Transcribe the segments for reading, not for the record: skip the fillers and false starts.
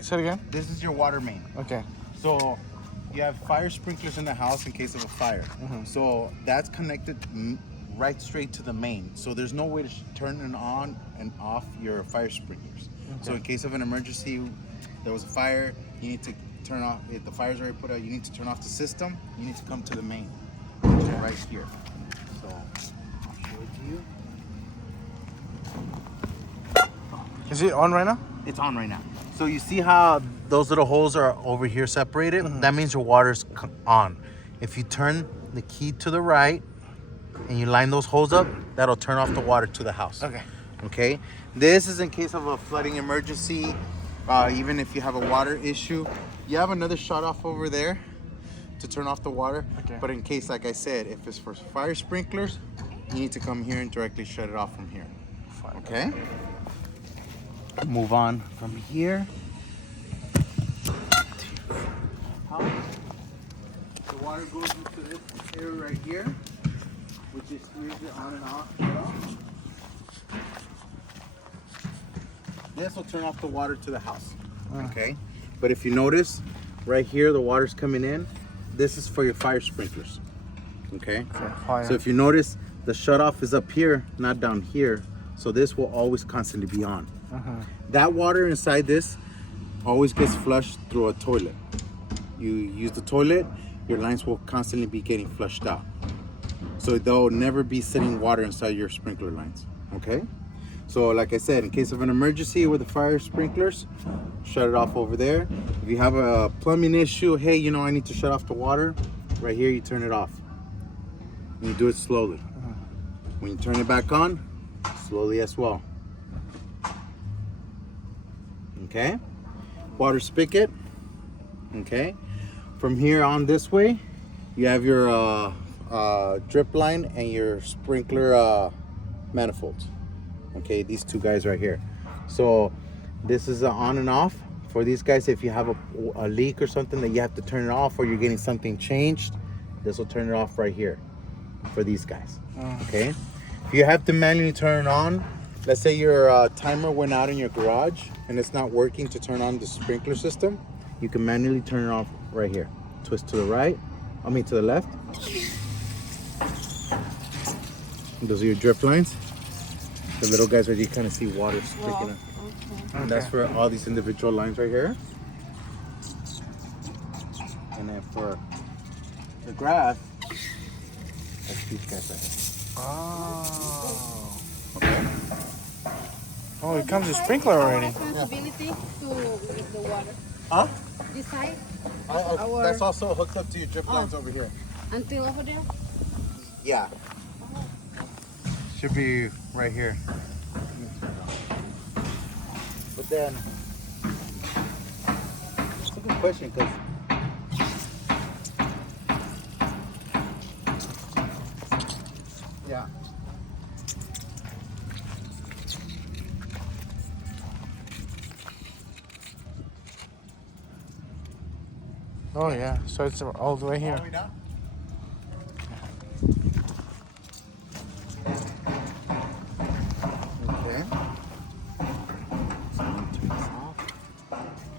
Say it again. This is your water main. Okay. So you have fire sprinklers in the house in case of a fire. So that's connected right straight to the main. So there's no way to turn it on and off your fire sprinklers. So in case of an emergency, there was a fire, you need to turn off, if the fire's already put out, you need to turn off the system, you need to come to the main, right here. So I'll show it to you. Is it on right now? It's on right now. So you see how those little holes are over here separated? That means your water's on. If you turn the key to the right and you line those holes up, that'll turn off the water to the house. Okay. Okay. This is in case of a flooding emergency, even if you have a water issue. You have another shut off over there to turn off the water. Okay. But in case, like I said, if it's for fire sprinklers, you need to come here and directly shut it off from here. Fine. Okay. Move on from here. The water goes into this area right here, which is usually on and off. This will turn off the water to the house. Okay. But if you notice, right here, the water's coming in. This is for your fire sprinklers. Okay. Fire. So if you notice, the shut off is up here, not down here. So this will always constantly be on. That water inside this always gets flushed through a toilet. You use the toilet, your lines will constantly be getting flushed out. So there'll never be sitting water inside your sprinkler lines, okay? So like I said, in case of an emergency with the fire sprinklers, shut it off over there. If you have a plumbing issue, hey, you know, I need to shut off the water, right here you turn it off. And you do it slowly. When you turn it back on, slowly as well. Okay, water spigot. Okay, from here on this way, you have your drip line and your sprinkler manifolds. Okay, these two guys right here. So this is on and off for these guys. If you have a leak or something that you have to turn it off, or you're getting something changed, this will turn it off right here for these guys. Okay, if you have to manually turn it on, let's say your timer went out in your garage and it's not working to turn on the sprinkler system, you can manually turn it off right here. Twist to the right, to the left. Those are your drip lines. The little guys right here, you kind of see water streaking out. And that's for all these individual lines right here. And then for the grass, that's these guys right here. Oh. Okay. Oh, it comes with sprinkler already. Responsibility to with the water. Huh? This side That's also hooked up to your drip lines over here. until over there. Yeah. Should be right here. But then, it's a good question because yeah. Oh yeah, so it's all the way here. All the way down?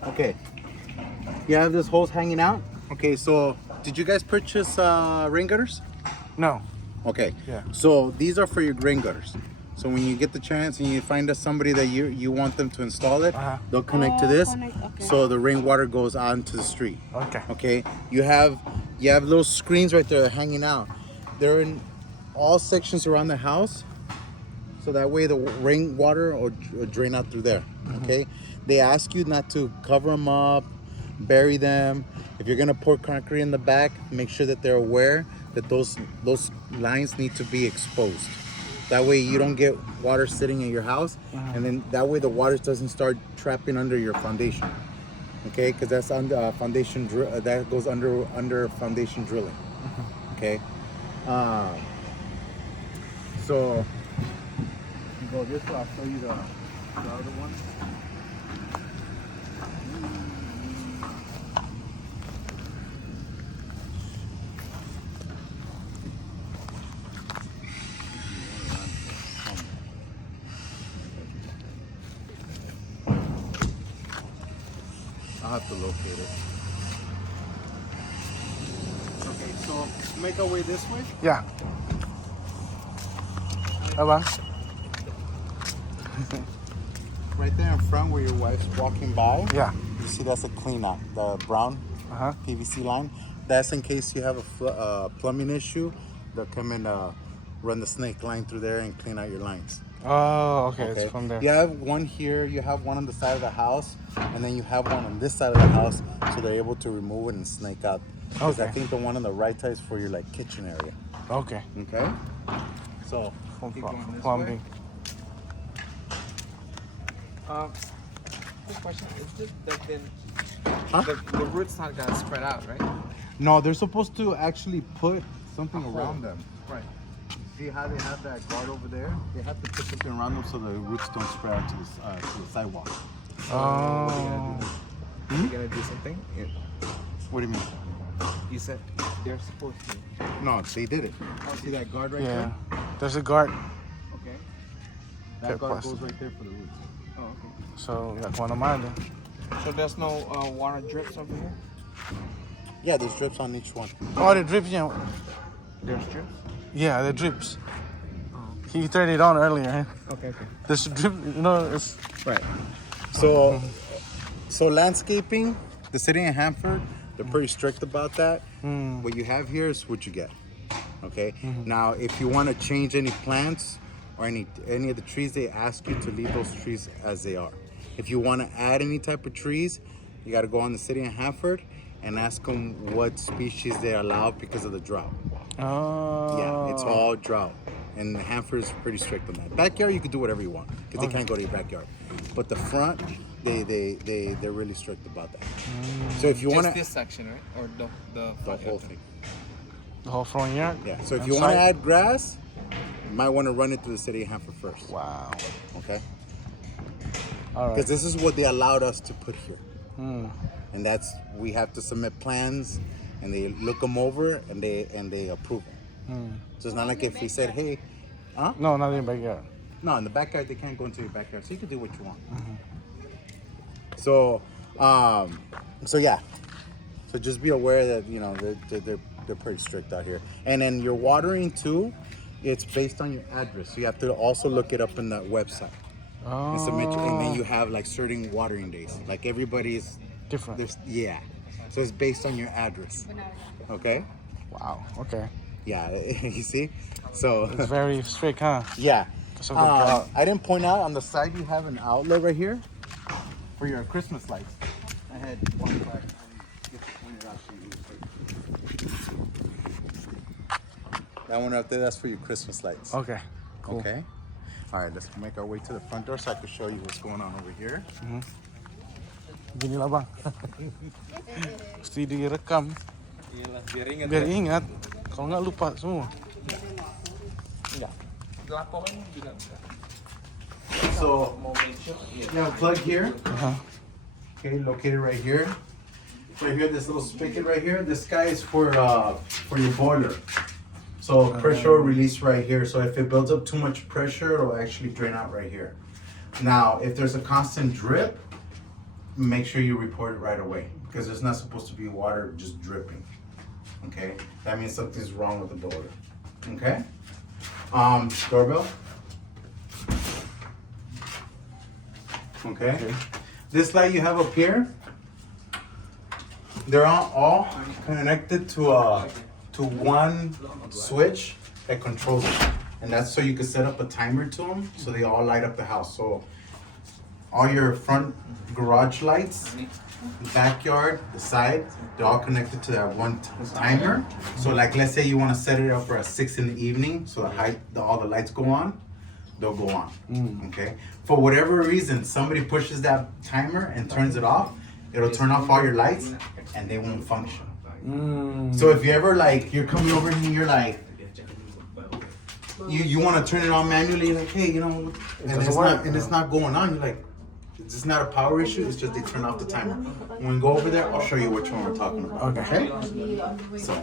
Okay. You have this hose hanging out. Okay, so did you guys purchase rain gutters? No. Okay. Yeah. So these are for your rain gutters. So when you get the chance and you find somebody that you want them to install it, they'll connect to this, so the rainwater goes onto the street. Okay. Okay. You have little screens right there hanging out. They're in all sections around the house, so that way the rainwater will drain out through there. Okay. They ask you not to cover them up, bury them. If you're gonna pour concrete in the back, make sure that they're aware that those lines need to be exposed. That way you don't get water sitting in your house, and then that way the water doesn't start trapping under your foundation. Okay, because that's under foundation that goes under foundation drilling. Okay, so you go this way. I'll show you the other one. I'll have to locate it. Okay, so make our way this way. Yeah. Abang. Right there in front where your wife's walking by. Yeah. You see that's a cleanout, the brown Uh-huh. PVC line. That's in case you have a plumbing issue. They'll come and run the snake line through there and clean out your lines. Oh, okay. It's from there. You have one here, you have one on the side of the house, and then you have one on this side of the house, so they're able to remove it and snake out. Because I Okay. think the one on the right side is for your like kitchen area. Okay. Okay. So From keep going this plumbing. Quick question. Is this then Huh? the root's not gonna spread out, right? No, they're supposed to actually put something around them. Right. See how they have that guard over there? They have to put something around them so the roots don't spread out to the sidewalk. Oh. You're gonna do something? Yeah. What do you mean? You said they're supposed to. No, they did it. See that guard right Yeah. there? There's a guard. Okay. That Okay, guard plastic. goes right there for the roots. Oh, okay. So, like one of mine then. So there's no water drips over here? Yeah, there's drips on each one. Oh, the drips, yeah. There's drips? Yeah, the drips. He turned it on earlier. Huh? Okay, okay. There's a drip, you know, it's... Right. So, so landscaping, the city of Hanford, they're pretty strict about that. What you have here is what you get. Okay. Now, if you want to change any plants or any of the trees, they ask you to leave those trees as they are. If you want to add any type of trees, you got to go on the city of Hanford and ask them what species they allow because of the drought. Oh. Yeah, it's all drought. And Hanford is pretty strict on that. Backyard, you can do whatever you want because they can't go to your backyard. But the front, they're really strict about that. So if you want Just to, this section, right? Or the whole thing. The whole front yard? Yeah. So if On you want to site? add grass, you might want to run it through the city of Hanford first. Wow. Okay. All right. Because this is what they allowed us to put here. Hmm. And that's, we have to submit plans and they look them over and they approve them. So it's not like if we said, hey, No, not in the backyard. no, in the backyard, they can't go into your backyard. So you can do what you want. So, so yeah. So just be aware that, you know, they're pretty strict out here. And then your watering too, it's based on your address. So you have to also look it up in the website. And submit your, and then you have like certain watering days. Like everybody's Different. yeah. So it's based on your address. Okay? Wow. Okay. Yeah, you see? So It's very strict, huh? yeah. Because of the drought. I didn't point out on the side you have an outlet right here for your Christmas lights. I had one back. That one up there, that's for your Christmas lights. Okay. Cool. Okay. All right, let's make our way to the front door so I can show you what's going on over here. Gini lah bang. Mesti direkam Iyalah, biar ingat. biar ingat. Kalau nggak lupa semua. Enggak. Laporan juga enggak. So, Mau make sure. you have a plug here. Okay, located right here. Right here, this little spigot right here. This guy is for your boiler. So pressure release right here. So if it builds up too much pressure, it'll actually drain out right here. Now, if there's a constant drip, make sure you report it right away because there's not supposed to be water just dripping. Okay, that means something's wrong with the boiler. Okay, doorbell. Okay, this light you have up here, they're all connected to one switch that controls it, and that's so you can set up a timer to them so they all light up the house. So all your front garage lights, backyard, the side, they're all connected to that one timer. So like let's say you want to set it up for 6 in the evening so all the lights go on, they'll go on. Okay, for whatever reason somebody pushes that timer and turns it off, it'll turn off all your lights and they won't function. So if you ever like you're coming over here and you're like you want to turn it on manually, you're like, hey, you know, and it's not going on, you're like, it's not a power issue, it's just they turn off the timer. When we go over there, I'll show you which one we're talking about. Okay. So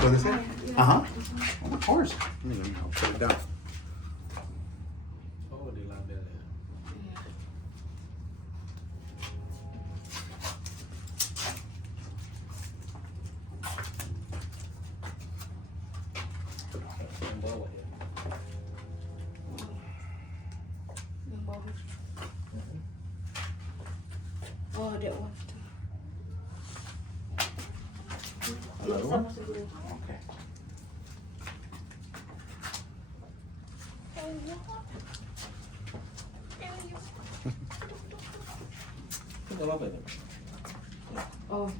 go this way. Of course. I'll put it down. Oh, that one. Another one? Okay. Oh.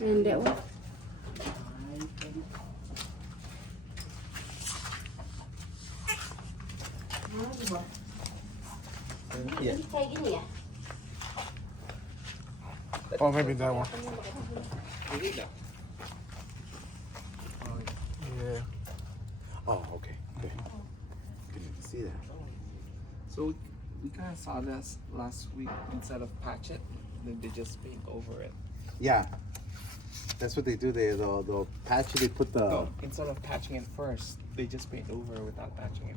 And that one. Yeah. Kayak gini ya? Oh, maybe that one. Yeah. Oh, okay. Good. Couldn't even see that. So we kind of saw this last week. Instead of patch it, then they just paint over it. Yeah. That's what they do. They'll patch it. They put the. No, instead of patching it first, they just paint over without patching it.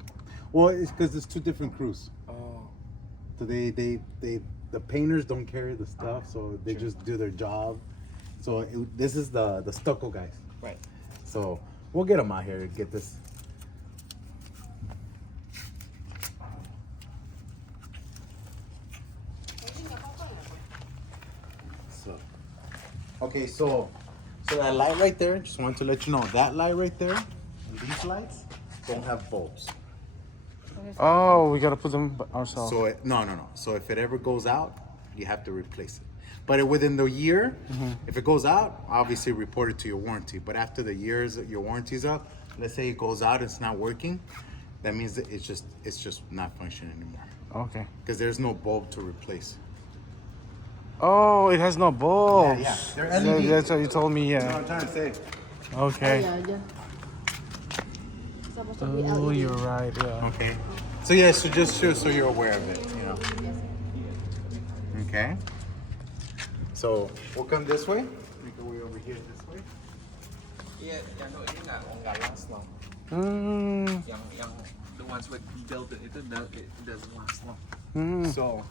Well, it's because it's two different crews. Oh. So the painters don't carry the stuff, so they Sure. just do their job. So this is the stucco guys. Right. So we'll get them out here to get this. So, okay, so that light right there, just want to let you know, that light right there, and these lights don't have bulbs. Oh, we gotta put them ourselves. So no. So if it ever goes out, you have to replace it. But within the year, if it goes out, obviously report it to your warranty. But after the years that your warranty's up, let's say it goes out, it's not working, that means that it's just not functioning anymore. Okay. Because there's no bulb to replace. Oh, it has no bulbs. Yeah. They're Yeah, LED. that's what you told me. That's what Yeah. I'm trying to say. Okay. Ya aja. Supposed to be Oh, LED. you're right. Yeah. Okay. So yeah, so just so you're aware of it, you know. Okay. So we'll come this way. Make our way over here this way. Yeah, ini nggak last long. Mm. Yang the ones with built it doesn't last long. Mm. So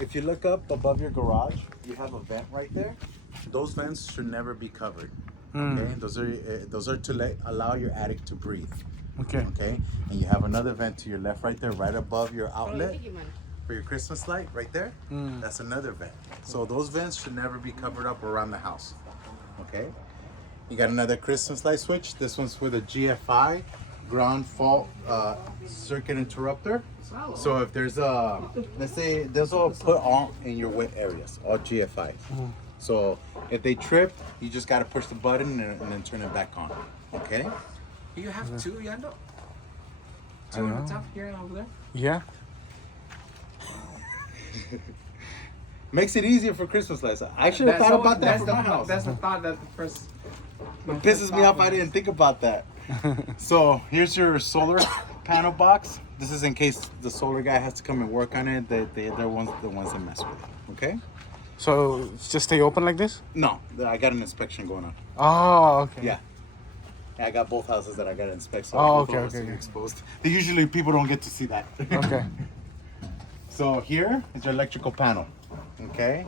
if you look up above your garage, you have a vent right there. Those vents should never be covered. Okay, those are to allow your attic to breathe. Okay. Okay, and you have another vent to your left right there, right above your outlet Ini gimana? for your Christmas light right there. That's another vent. So those vents should never be covered up around the house. Okay, you got another Christmas light switch. This one's for the GFI ground fault circuit interrupter. So if there's a, let's say this will put on in your wet areas, all GFI. So if they trip, you just got to push the button and then turn it back on. Okay. You have two, Yando? I Two on know. the top here and over there? Yeah. Makes it easier for Christmas lights. I should have thought about that for my house. That's the thought that the first. It pisses me off I didn't think about that. So here's your solar panel box. This is in case the solar guy has to come and work on it. They're the ones that mess with it. Okay? So just stay open like this? No, I got an inspection going on. Oh, okay. Yeah. I got both houses that I got to inspect. So Oh, both of us okay, are okay. exposed. Usually people don't get to see that. Okay. So here is your electrical panel. Okay.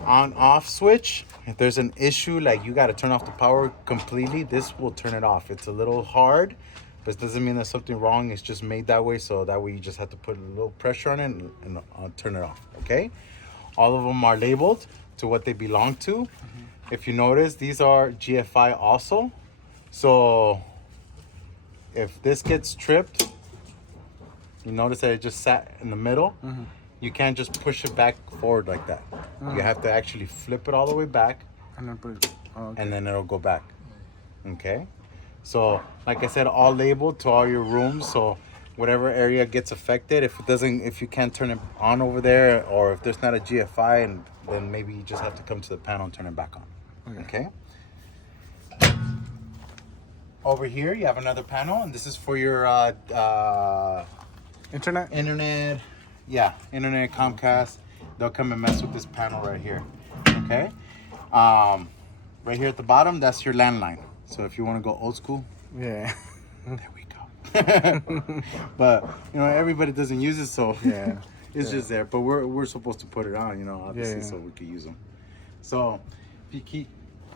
On off switch, if there's an issue like you got to turn off the power completely, this will turn it off. It's a little hard, but it doesn't mean there's something wrong. It's just made that way, so that way you just have to put a little pressure on it and turn it off. Okay. All of them are labeled to what they belong to. If you notice, these are GFI also. So if this gets tripped, you notice that it just sat in the middle. You can't just push it back forward like that. You have to actually flip it all the way back, And then put it. Oh, okay. and then it'll go back. Okay. So like I said, all labeled to all your rooms. So whatever area gets affected, if you can't turn it on over there, or if there's not a GFI, and then maybe you just have to come to the panel and turn it back on. Okay. Over here you have another panel, and this is for your Internet? internet. Yeah, internet, Comcast. They'll come and mess with this panel right here. Okay. Right here at the bottom, that's your landline. So if you want to go old school, Yeah. there we go. But you know, everybody doesn't use it, so Yeah. it's just there. But we're supposed to put it on, you know, obviously, Yeah. so we could use them. So if you keep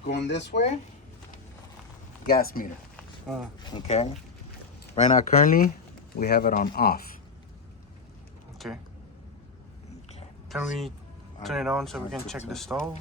going this way, gas meter. Uh, Okay. Right now, currently, we have it on off. okay. Can we turn it on so we can check the stove?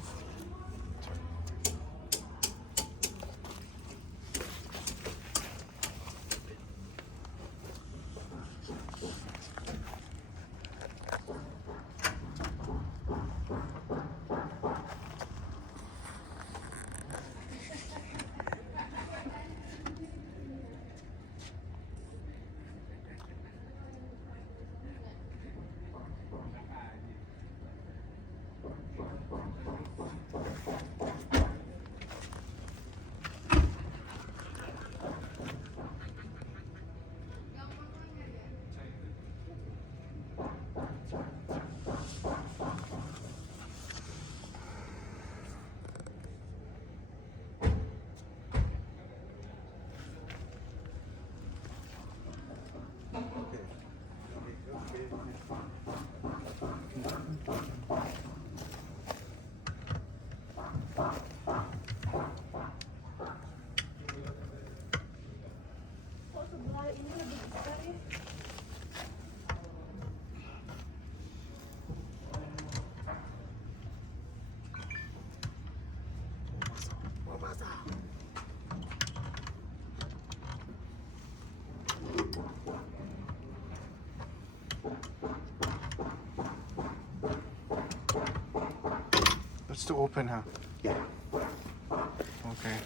It's to open, huh? Yeah. Okay.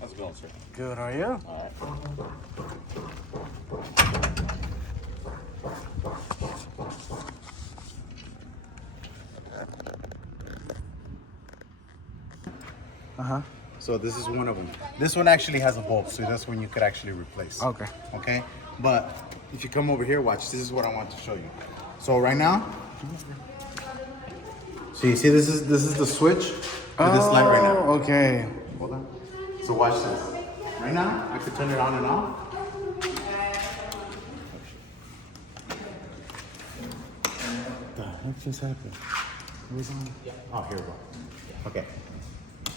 How's it going, sir? Good, are you? All right. Uh-huh. So this is one of them. This one actually has a bulb, so this one you could actually replace. Okay. Okay? But if you come over here, watch, this is what I want to show you. So right now, so you see this is the switch for this light right now. Okay. Hold on. So watch this. Right now, I could turn it on and off. What just happened? Oh, here we go. Okay.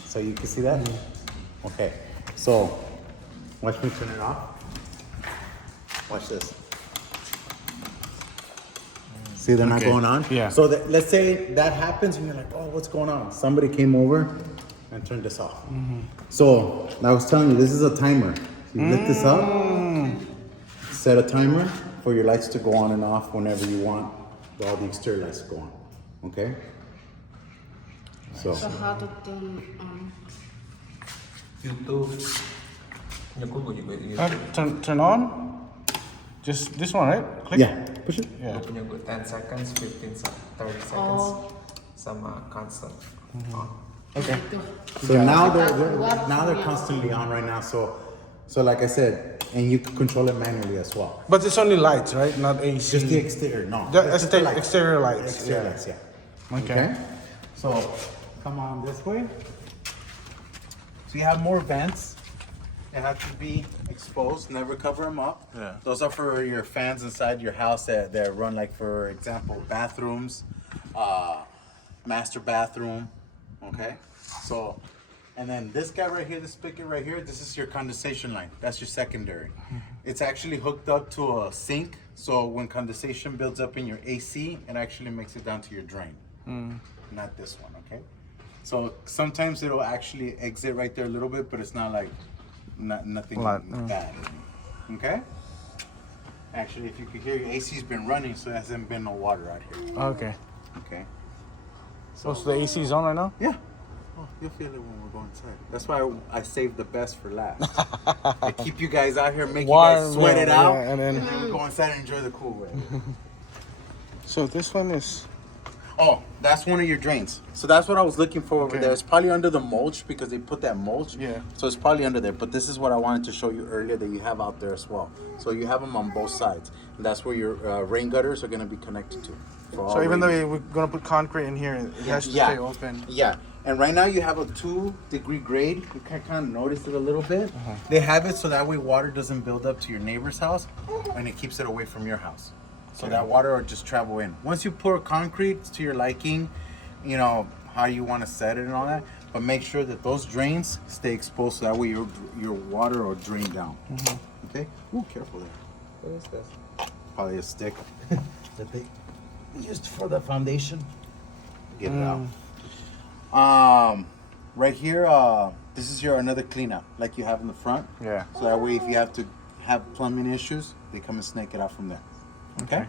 So you can see that? Okay. So watch me turn it off. Watch this. See, they're not Okay. going on? Yeah. So let's say that happens and you're like, oh, what's going on? Somebody came over and turned this off. So I was telling you, this is a timer. You lift this up, set a timer for your lights to go on and off whenever you want all the exterior lights to go on. Okay? So So how to turn on? YouTube. Turn on? Just this one, right? Click. yeah, push it. Yeah. Punya gue 10 seconds, 15 30 seconds. Oh. Sama constant. Okay. So now they're constantly on right now. So like I said, and you can control it manually as well. But it's only lights, right? Not AC. Just the exterior, no. The just the lights. exterior lights. Exterior Yeah. lights, yeah. Okay. So come on this way. So you have more vents. They have to be exposed, never cover them up. Yeah. Those are for your fans inside your house that run, like, for example, bathrooms, master bathroom, okay? So, and then this guy right here, this spigot right here, this is your condensation line. That's your secondary. It's actually hooked up to a sink, so when condensation builds up in your AC, it actually makes it down to your drain. Not this one, okay? So sometimes it'll actually exit right there a little bit, but it's not like nothing bad. Okay? Actually, if you could hear, your AC's been running, so there hasn't been no water out here. Okay. Okay? So the AC is on right now? Yeah. Oh, you'll feel it when we're going inside. That's why I saved the best for last. I keep you guys out here, make you guys sweat it out, yeah, and then we go inside and enjoy the cool weather. so this one is. Oh, that's one of your drains. So that's what I was looking for over Okay. there. It's probably under the mulch because they put that mulch. Yeah. So it's probably under there. But this is what I wanted to show you earlier that you have out there as well. So you have them on both sides. And that's where your rain gutters are going to be connected to. So even though we're gonna put concrete in here, it has to stay open. Yeah. And right now you have a 2-degree grade. You can kind of notice it a little bit. They have it so that way water doesn't build up to your neighbor's house and it keeps it away from your house. So that water will just travel in. Once you pour concrete to your liking, you know, how you want to set it and all that, but make sure that those drains stay exposed so that way your water will drain down. Okay? Ooh, careful there. What is this? Probably a stick that they used for the foundation. Get it out. Right here, this is your another cleanup like you have in the front. Yeah. So that way if you have to have plumbing issues, they come and snake it out from there. Okay?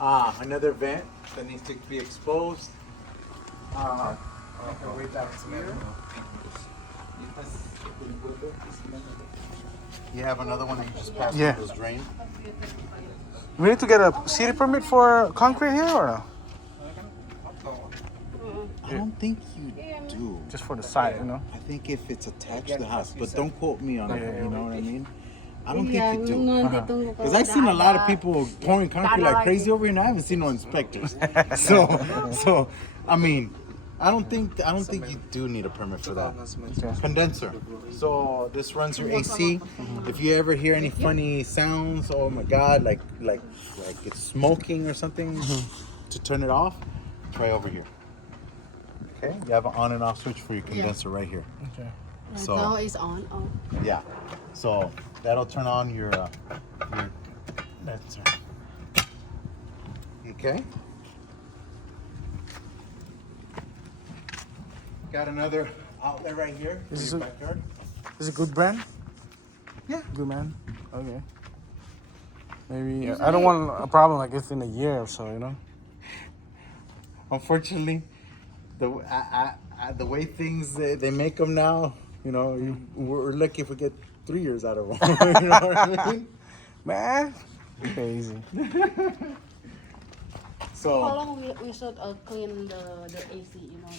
Another vent that needs to be exposed. Way back here. You have another one that you just passed Yeah. through this drain. We need to get a city permit for concrete here or no? I don't think you do. Just for the side, you know? I think if it's attached to the house, but don't quote me on it, you know what I mean? I don't Iya, think you do. ditunggu Because I've seen a lot of people pouring concrete like crazy over here, and I haven't seen no inspectors. So, I mean, I don't think you do need a permit for that. Condenser. So this runs your AC. If you ever hear any funny sounds, oh my God, like it's smoking or something, to turn it off, try over here. Okay. You have an on and off switch for your condenser right here. Okay. So Now it's on. yeah. So that'll turn on your condenser. Okay. Got another outlet right here for This is your a- backyard. Is it good brand? Yeah. Good man. Okay. Maybe I don't want a problem like this in a year or so, you know? Unfortunately, the way things they make them now, you know, we're lucky if we get 3 years out of them. You know what I mean? Man, crazy. How So long we should clean the AC? You know the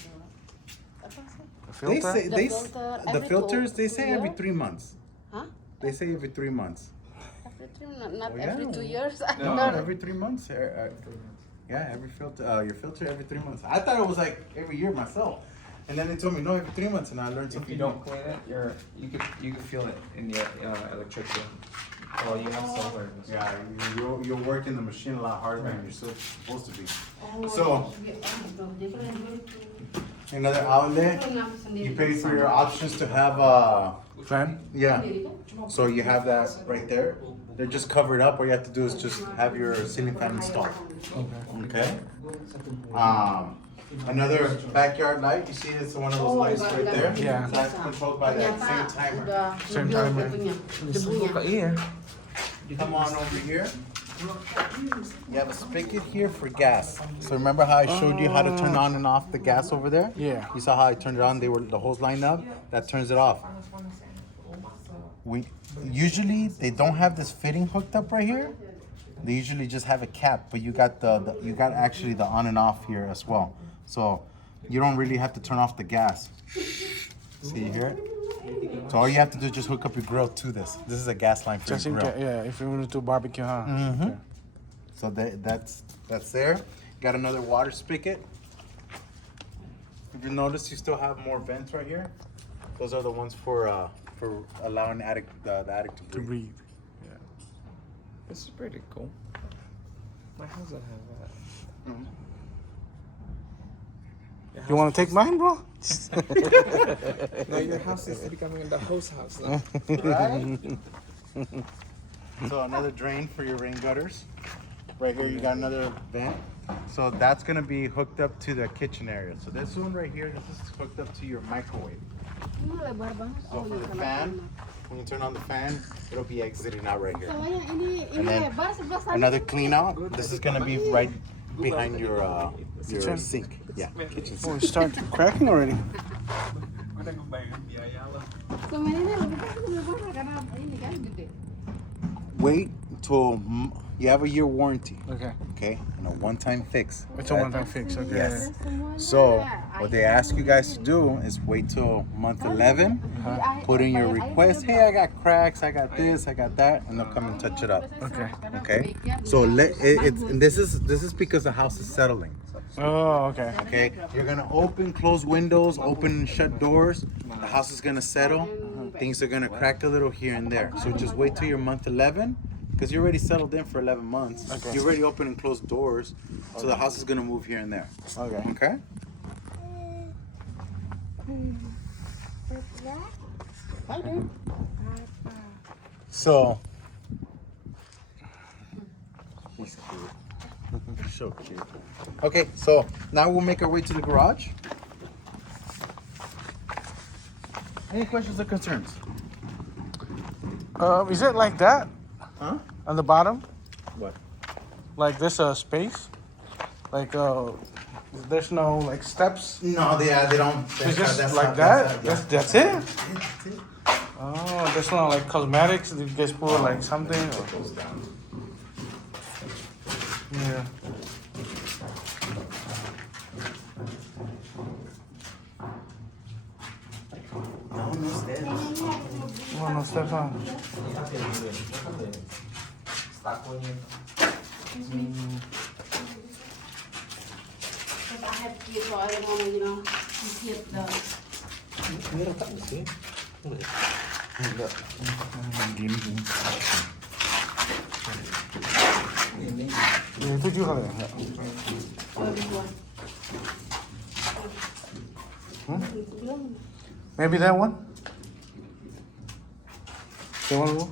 apa sih? The they filter? say The they filter the every filters two they say every year? 3 months. Huh? They say every 3 months. Every 3 not Oh, every yeah. 2 years. No, every 3 months. Yeah, every filter, your filter every 3 months. I thought it was like every year myself, and then they told me no, every 3 months, and I learned If something. you don't clean it, you can feel it in your electricity. Well, you have solar. Yeah, you're working the machine a lot harder than you're supposed to be. Oh, So another outlet. You pay for your options to have Fan? yeah. So you have that right there. They're just covered up. All you have to do is just have your ceiling fan installed. Okay. Another backyard light. You see, it's one of those lights right there. Yeah. So that's controlled by that same timer. Same timer. Debunya. Come on over here. You have a spigot here for gas. So remember how I showed you how to turn on and off the gas over there? Yeah. You saw how I turned it on? The hose lined up. That turns it off. Usually they don't have this fitting hooked up right here. They usually just have a cap, but you got you got actually the on and off here as well. So you don't really have to turn off the gas. See, you hear it? So all you have to do is just hook up your grill to this. This is a gas line for Just your in grill. case, yeah, if you want to do barbecue, huh? Okay. So that's there. Got another water spigot. If you notice, you still have more vents right here. Those are the ones for allowing the attic to To breathe. breathe. Yeah. This is pretty cool. My house doesn't have that. You want to take mine, bro? No, your house is becoming the host house now. Right? So another drain for your rain gutters. Right here, you got another vent. So that's gonna be hooked up to the kitchen area. So this one right here, this is hooked up to your microwave. Ini lebar banget. So for the fan, when you turn on the fan, it'll be exiting out right here. Soalnya ini And then lebar sebelah sana. Another clean out. This is gonna be right behind your Kitchen? sink. Yeah, kitchen Oh, sink. it started cracking already. Selama ini lebih kan lebar karena ini kan gede. Wait till You have a year warranty. Okay. Okay, and a one-time fix. It's a one-time fix. Okay. Yes. So what they ask you guys to do is wait till month 11, put in your request. Hey, I got cracks, I got this, I got that, and they'll come and touch it up. Okay. Okay. So and this is because the house is settling. Oh, okay. Okay. You're gonna open, close windows, open and shut doors. The house is gonna settle. Things are gonna crack a little here and there. So just wait till your month 11. Because you're already settled in for 11 months. Okay. You already open and closed doors. So the house is going to move here and there. Okay. Okay? So. He's cute. So cute. Okay, so now we'll make our way to the garage. Any questions or concerns? Is it like that Huh? on the bottom? What? Like this space? Like there's no like steps? No, they don't. It's just that's like not- that? that's- That's it? Oh, there's no like cosmetics? You guys put like something? Or... Yeah. Oh, no steps on. Because I have kids, so I don't want to, you know, hit the. Itu juga kali ya? Oh, this one. Maybe that one? That one dulu?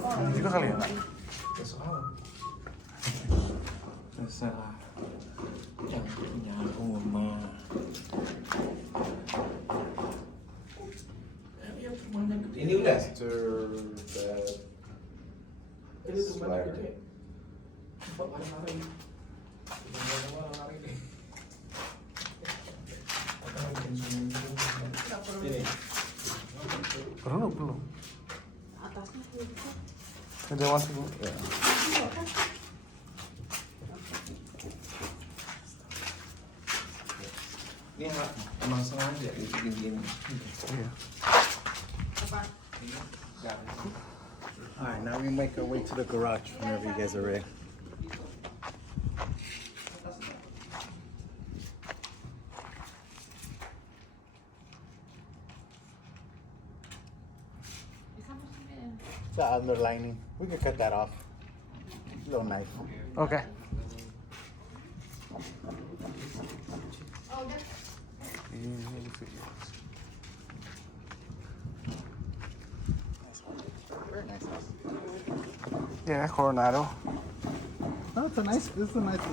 Ini juga kali ya? Terserah yang punya rumah. Ini udah. Ini rumahnya gede. Kok lari-lari? Ini. Belum. Atasnya Ada one dulu. Ya. Ini emang sengaja dibikin gini. Iya. All right, now we make our way to the garage whenever you guys are ready. The underlining, we can cut that off. Little knife. Okay. Very nice house. Yeah, Coronado. No, it's a nice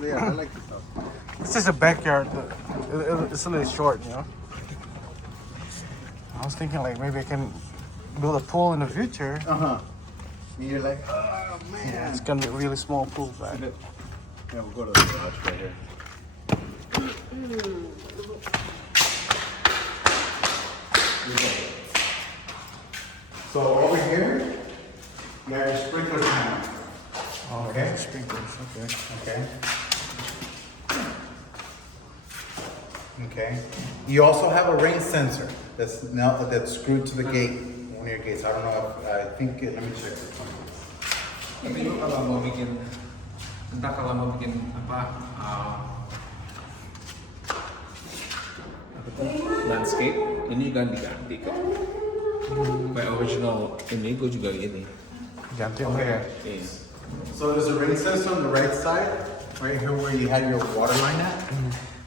layout. I like this house. This is a backyard. It's a little short, you know. I was thinking like maybe I can build a pool in the future. Uh-huh. And you're like, oh man. Yeah, it's gonna be a really small pool, but Yeah, we'll go to the garage right here. So over here, you have your sprinkler panel. Okay. sprinklers. Okay. Okay. Okay. You also have a rain sensor that's screwed to the gate, one of your gates. I don't know if I think. Let me check this one. Tapi lu kalau mau bikin, entah kalau mau bikin apa tuh, landscape, ini juga diganti kok. Kayak original ini gue juga gini. Ganti okay. Iya. So there's a rain sensor on the right side, right here where you had your water line at.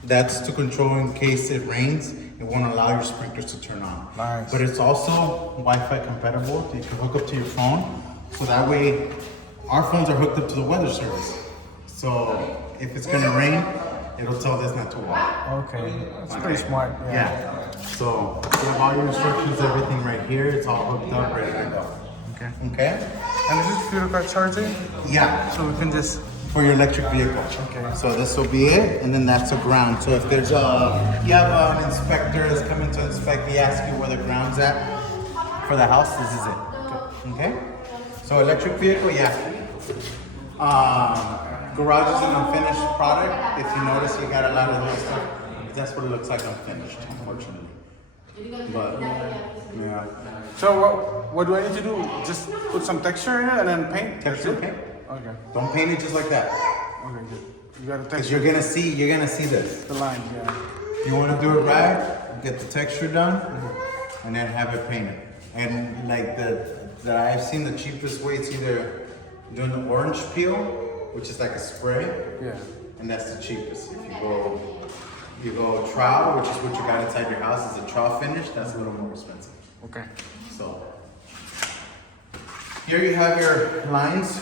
That's to control in case it rains. It won't allow your sprinklers to turn on. Nice. But it's also Wi-Fi compatible. You can hook up to your phone. So that way, our phones are hooked up to the weather service. So if it's gonna rain, it'll tell this not to walk. Okay. That's pretty smart. Yeah. So you have all your instructions, everything right here. It's all hooked up, ready to go. Okay. Okay? And is this fuel car charging? Yeah. So we can just for your electric vehicle. Okay. So this will be it, and then that's a ground. So if there's you have an inspector that's coming to inspect, he asks you where the ground's at for the house, this is it. Okay? So electric vehicle, yeah. Garage is an unfinished product. If you notice, you got a lot of little stuff. That's what it looks like unfinished, unfortunately. But yeah. So what do I need to do? Just put some texture in it and then paint? Texture That's it? paint. Okay. Don't paint it just like that. Okay, good. You got a Because texture. you're gonna see this. The lines, yeah. You want to do it right, get the texture done, and then have it painted. And like that I've seen the cheapest way, it's either doing the orange peel, which is like a spray, Yeah. and that's the cheapest. If you go trowel, which is what you got inside your house, is a trowel finish, that's a little more expensive. Okay. So here you have your lines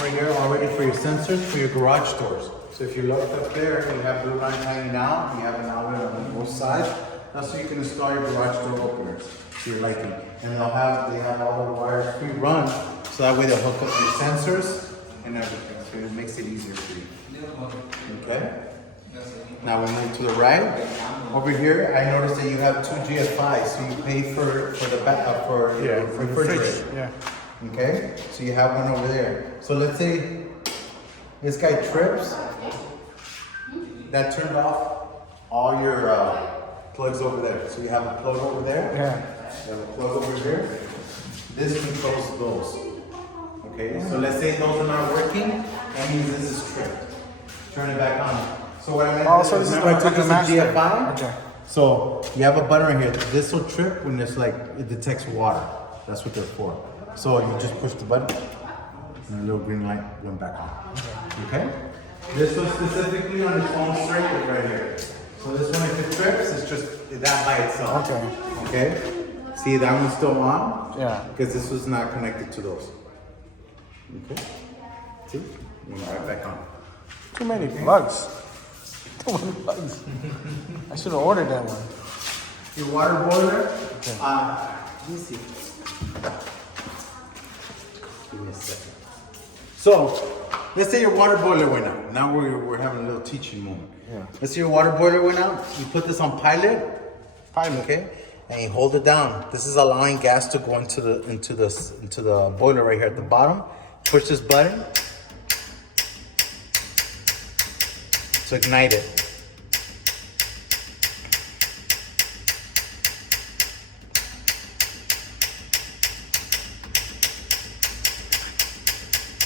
right here already for your sensors for your garage doors. So if you look up there, you have blue lines hanging out, you have an outlet on both sides. That's so you can install your garage door openers to your lighting. And they have all the wires pre-run, so that way they'll hook up your sensors and everything. So it makes it easier for you. Okay? Now we move to the right. Over here, I noticed that you have 2 GFIs, so you pay for the back for Yeah, the for the refrigerator. fridge. Yeah. Okay, so you have one over there. So let's say this guy trips. That turned off all your plugs over there. So you have a plug over there. Yeah. You have a plug over here. This controls those. Okay, so let's say those are not working. That means this is tripped. Turn it back on. So what I meant Oh, so this is remember I like took the this master. to GFI? Okay. So you have a button right here. This will trip when it's like it detects water. That's what they're for. So you just push the button, and a little green light went back on. Okay. This one specifically on its own circuit right here. So this one, if it trips, it's just that by itself. Okay. Okay. See, that one's still on. Yeah. Because this was not connected to those. Okay. See, went right back on. Too many plugs. Too many plugs. I should have ordered that one. Your water boiler. Okay. Let me see. Give me a second. So, let's say your water boiler went out. Now we're having a little teaching moment. Yeah. Let's say your water boiler went out. You put this on pilot. Pilot. Okay. And you hold it down. This is allowing gas to go into the boiler right here at the bottom. Push this button to ignite it.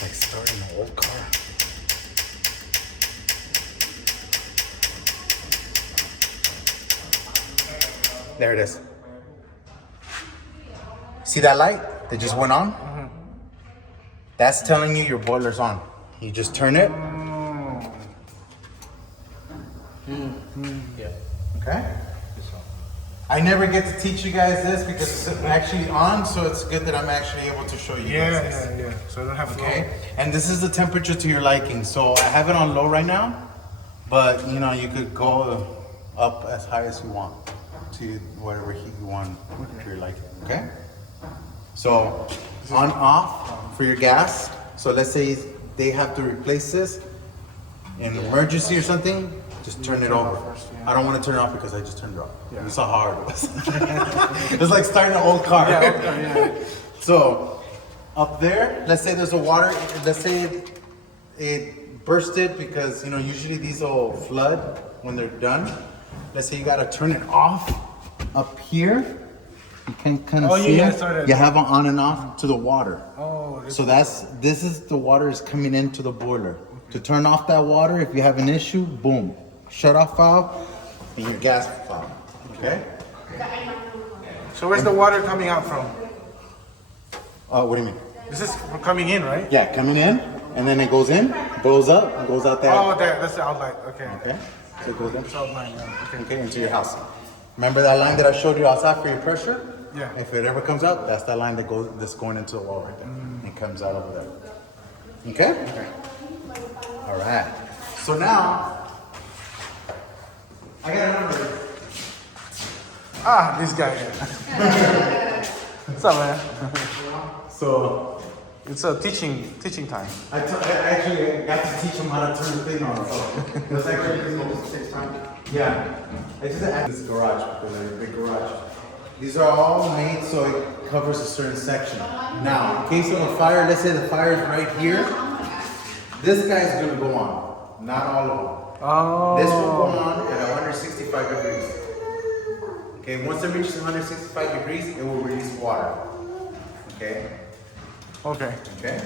Like starting an old car. There it is. See that light that just went on? Mm-hmm. That's telling you your boiler's on. You just turn it. Yeah. Okay? I never get to teach you guys this because it's actually on, so it's good that I'm actually able to show you guys this. Yeah. So I don't have to. Okay? And this is the temperature to your liking. So I have it on low right now, but you know, you could go up as high as you want to whatever heat you want to your liking. Okay? So on off for your gas. So let's say they have to replace this in emergency or something, just turn it over. First, yeah. I don't want to turn it off because I just turned it off. Yeah. You saw how hard it was. It's like starting an old car. Yeah. So up there, let's say there's a water, let's say it bursted because, you know, usually these will flood when they're done. Let's say you got to turn it off up here. You can kind of see yeah, it. sorry. You have it on and off to the water. Oh. So this is the water is coming into the boiler. To turn off that water, if you have an issue, boom, shut off valve and your gas valve. Okay? So where's the water coming out from? What do you mean? This is coming in, right? Yeah, coming in, and then it goes in, boils up, and goes out there. Oh, that's the outlet. Okay. Okay? So it goes in. It's outline. Yeah. Okay. Okay, into your house. Remember that line that I showed you outside for your pressure? Yeah. If it ever comes out, that's that line that's going into the wall right there. It comes out over there. Okay? Okay. All right. So now, I got a number. Ah, this guy. What's up, man? So It's a teaching time. I actually got to teach them how to turn the thing on. So it was actually pretty cool. It takes time. Yeah. I just added this garage because they're a big garage. These are all made so it covers a certain section. Now, in case of a fire, let's say the fire is right here. This guy's gonna go on, not all of them. Oh. This will go on at 165 degrees. Okay, once it reaches 165 degrees, it will release water. Okay? Okay. Okay?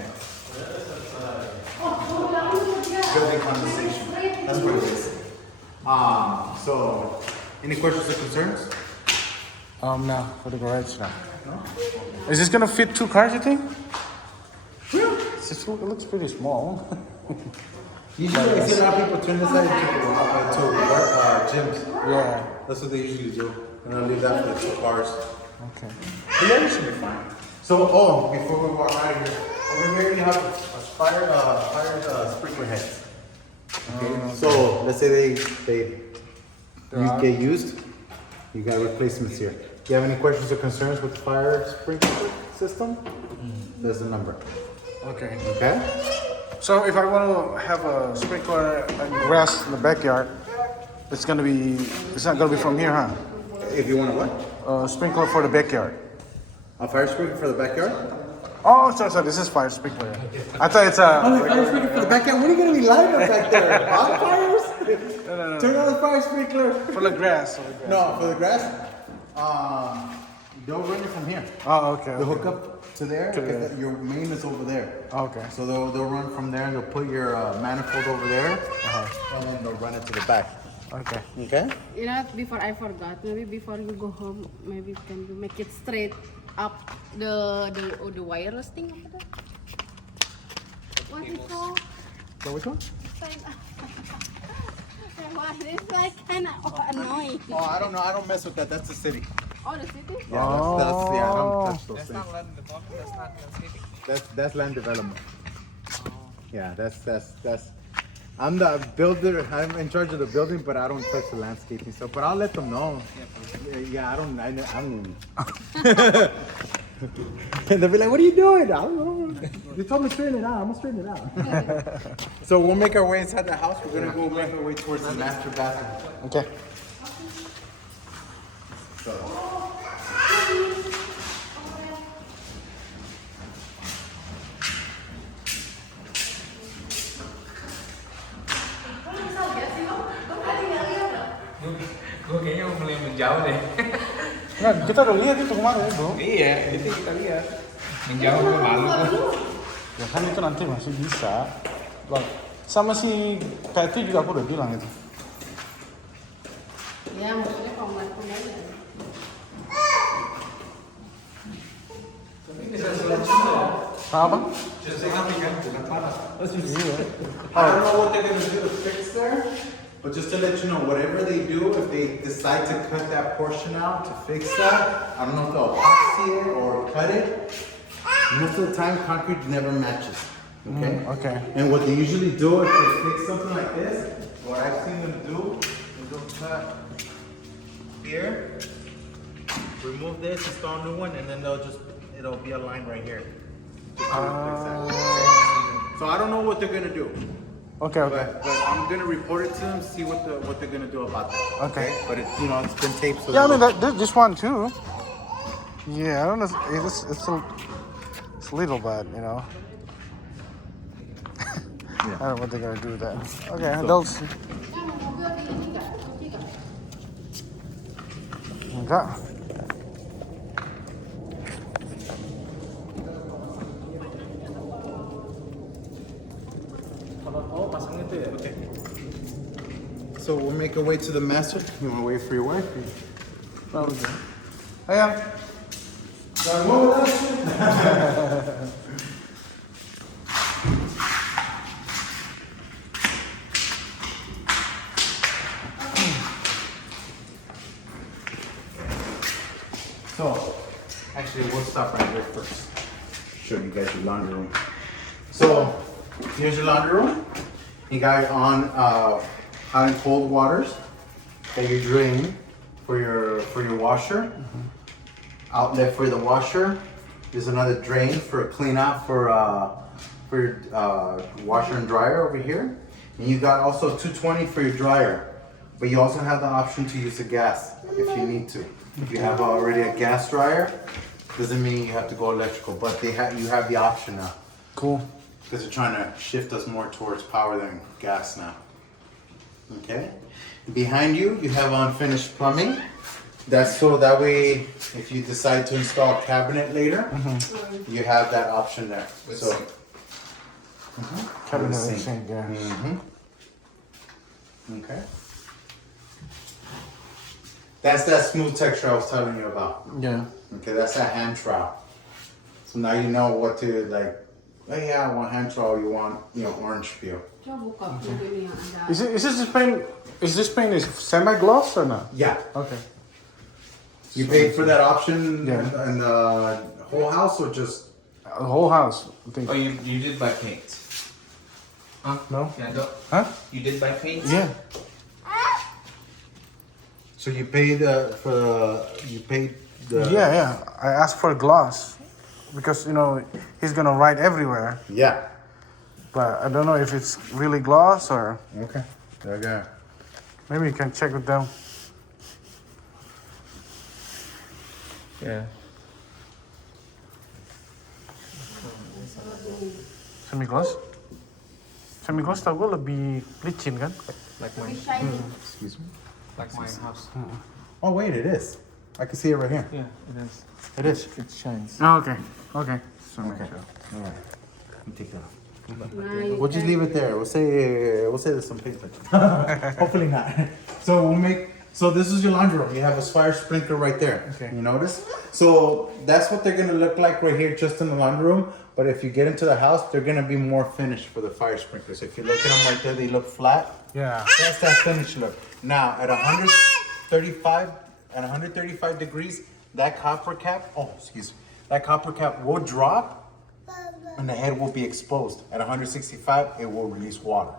Building condensation. That's what it is. So, any questions or concerns? No, for the garage now. No? Is this gonna fit 2 cars, you think? It looks pretty small. Usually, I see a lot of people turn this out into gyms. Yeah. That's what they usually do. And I'll leave that for the 2 cars. Okay. But yeah, this should be fine. So, before we walk out of here, over here you have a fire sprinkler heads. Okay. So, let's say they get used. You got replacements here. Do you have any questions or concerns with the fire sprinkler system? There's the number. Okay. Okay? So if I want to have a sprinkler and grass in the backyard, it's not gonna be from here, huh? If you want a what? A sprinkler for the backyard. A fire sprinkler for the backyard? Oh, sorry, this is fire sprinkler. I thought it's a. Oh, the fire sprinkler for the backyard? What are you going to be lighting up back there? Bonfires? No. Turn on the fire sprinkler. For the grass. No, for the grass? They'll run it from here. Oh, okay. They'll hook up to there because your main is over there. Okay. So they'll run from there and they'll put your manifold over there and then they'll run it to the back. Okay. Okay? You know, before I forgot, maybe before you go home, maybe can you make it straight up the wireless thing over there? What's it called? So which one? It's like kind of annoying. Oh, I don't know. I don't mess with that. That's the city. Oh, the city? Yeah, I don't touch those That's things. not land development, that's not landscaping. That's land development. Yeah, that's. I'm the builder. I'm in charge of the building, but I don't touch the landscaping stuff. But I'll let them know. Yeah, I don't even. And they'll be like, "What are you doing?" I don't know. You told me to straighten it out. I'm gonna straighten it out. So we'll make our way inside the house. We're gonna go make our way towards the master bathroom. Okay. So. Gue kayaknya mau beli yang menjauh deh. Nah, kita udah lihat itu kemarin, bro. Iya, itu kita lihat. Menjauh gue malu tuh. Ya kan itu nanti masih bisa. Bang, sama si Tati juga aku udah bilang itu. Ya, maksudnya kalau nggak punya ya. Apa? I don't know what they're gonna do to fix there, but just to let you know, whatever they do, if they decide to cut that portion out to fix that, I don't know if they'll epoxy it or cut it. Most of the time, concrete never matches. Okay. Okay. And what they usually do if they fix something like this, what I've seen them do is they'll cut here, remove this, install a new one, and then it'll be a line right here. Just to replace that. So I don't know what they're gonna do. Okay, okay. But I'm gonna report it to them, see what they're gonna do about that. Okay. But it's been taped. So Yeah, I mean this one too. Yeah, I don't know. It's a little bad, you know. Yeah. I don't know what they're gonna do with that. Okay, they'll see. Enggak. Okay. So we'll make our way to the master. You wanna wait for your wife? Probably. Yeah. So, actually, we'll stop right here first. Show you guys your laundry room. So, here's your laundry room. You got it on hot and cold waters that you drain for your washer. Outlet for the washer. There's another drain for clean out for your washer and dryer over here. And you got also 220 for your dryer. But you also have the option to use the gas if you need to. If you have already a gas dryer, doesn't mean you have to go electrical, but you have the option now. Cool. Because they're trying to shift us more towards power than gas now. Okay. Behind you, you have unfinished plumbing. That's so that way, if you decide to install a cabinet later, you have that option there. So, Cabinet With the and sink, yeah. Okay. That's that smooth texture I was telling you about. Yeah. Okay, that's that hand trowel. So now you know what to like. Oh yeah, I want hand trowel. You want orange peel. Coba buka pintu ini yang ada. Is this paint is semi-gloss or not? Yeah. Okay. You paid for that option Yeah. in the whole house or just? The whole house, I think. Oh, you did buy paint? Huh? No? Yeah, no. Huh? You did buy paint? Yeah. So you paid the. Yeah. I asked for gloss because he's gonna ride everywhere, Yeah. but I don't know if it's really gloss or Okay. Okay. maybe you can check with them. Yeah. Semi-gloss? Semi-gloss tau gue lebih licin kan? Like my Excuse me. like my house. Oh wait, it is. I can see it right here. Yeah, it is. It is. It shines. Oh, okay. So Okay. All right. Let me take that off. Nah, We'll just leave it there. We'll say there's some paint. Hopefully not. So we'll make. So this is your laundry room. You have a fire sprinkler right there. Okay. You notice? So that's what they're gonna look like right here, just in the laundry room. But if you get into the house, they're gonna be more finished for the fire sprinklers. If you look at them right there, they look flat. Yeah. That's that finished look. Now at 135 degrees, that copper cap. Oh, excuse me. That copper cap will drop, and the head will be exposed. At 165, it will release water.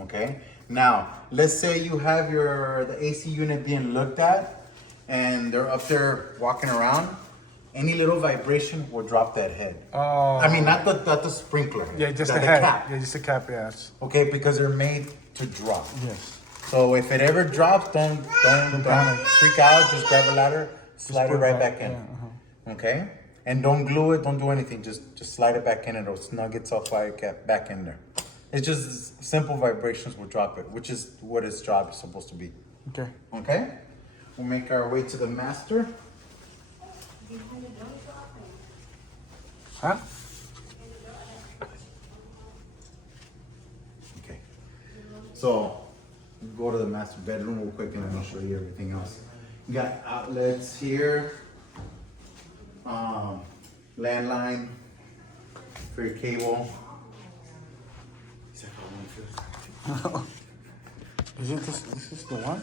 Okay. Now, let's say you have the AC unit being looked at, and they're up there walking around. Any little vibration will drop that head. Oh. I mean, not the sprinkler. Yeah, just the the head. cap. Yeah, just the cap. Yes. Okay, because they're made to drop. Yes. So if it ever drops, don't freak out. Just grab a ladder, slide it put it right back, back in. yeah, Okay, and don't glue it. Don't do anything. Just slide it back in. It'll snug itself back in there. It's just simple vibrations will drop it, which is what its job is supposed to be. Okay. Okay, we'll make our way to the master. Huh? Okay, so go to the master bedroom real quick, and then I'll show you everything else. You got outlets here, landline for your cable. Is it this? This is the one.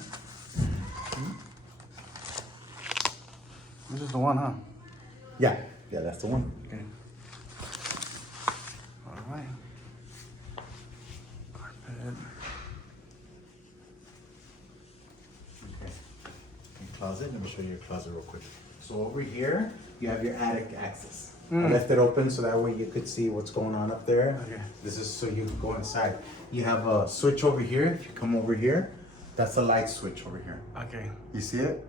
This is the one, huh? Yeah, that's the one. Okay. All right. Carpet. Okay. And closet. Let me show you your closet real quick. So over here, you have your attic access. I left it open so that way you could see what's going on up there. Okay. This is so you can go inside. You have a switch over here. If you come over here, that's the light switch over here. Okay. You see it?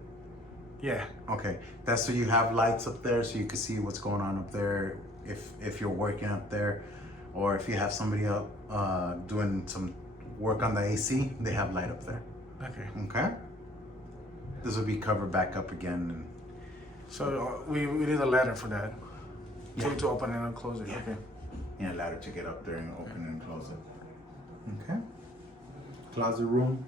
Yeah. Okay. That's so you have lights up there so you can see what's going on up there if you're working up there, or if you have somebody up doing some work on the AC, they have light up there. Okay. Okay? This will be covered back up again. And So we need a ladder for that. Yeah. To open it and close it. Yeah. Okay. a ladder to get up there and open and close it. Okay. Closet room.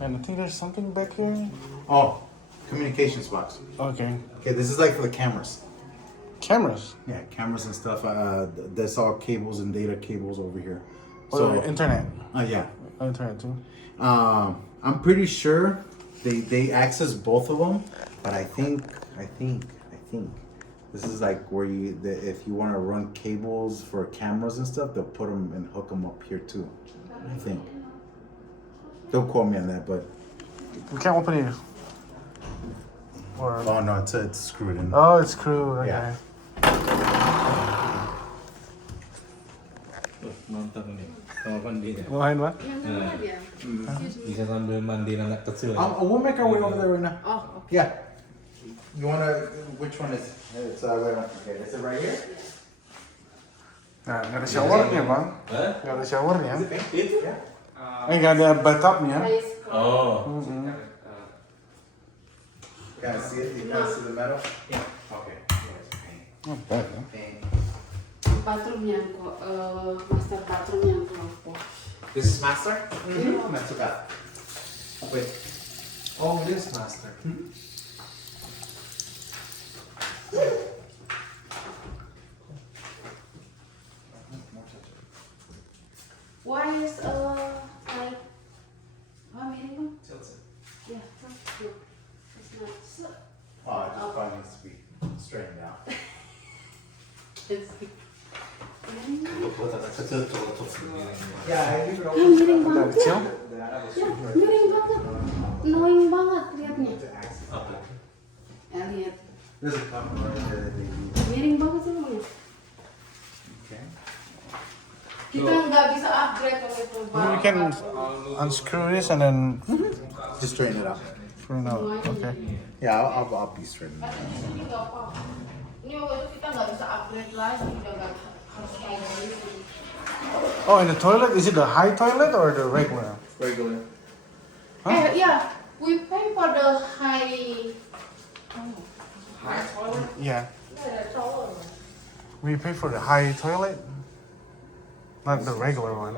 And I think there's something back here. Oh, communications box. Okay. Okay, this is like for the cameras. Cameras. Yeah, cameras and stuff. There's all cables and data cables over here. So internet. Yeah. Internet too. I'm pretty sure they access both of them, but I think this is like where if you want to run cables for cameras and stuff, they'll put them and hook them up here too. I think. Don't quote me on that, but We can't open it. Or Oh no, it's screwed in. oh, it's screwed. Okay. Yeah. Nonton nih kamar mandinya. Mau main Pak? Yang mana dia? Excuse me. Bisa sambil mandiin anak kecil. We'll make our way over there right now. Oh, okay. Yeah. You wanna? Which one is? It's right on. Okay, is it right here? Nah, nggak ada showernya Bang. Hah? Nggak ada showernya. Itu? Nggak ada bathtubnya. Nice. Oh. Can I see it? You can see the metal? Yeah. Okay. Not bad, huh? Bathroom yang kok, master bathroom yang kok. This is master? That's okay. Wait. Oh, it is master. Why is like meaning Bang? Tilted. Yeah, no, it's not. So, Oh, it just probably needs to be straightened out. it's Yeah, I leave it miring Udah banget. kecil. Ya, miring banget. Annoying banget liatnya. Apa? Lihat. There's a couple right there that they need. Miring banget sih Bang. Okay. Kita nggak bisa upgrade kalau itu Bang. We can unscrew this and then Just straighten it out. screw it out. Okay. Yeah, I'll be straightening it out. Ini nggak apa. Ini waktu itu kita nggak bisa upgrade lagi, udah nggak harus kayak gini. Oh, and the toilet, is it the high toilet or the regular? Regular. Yeah, we pay for the high. High toilet? Yeah. Yeah, the shower. We pay for the high toilet, not the regular one.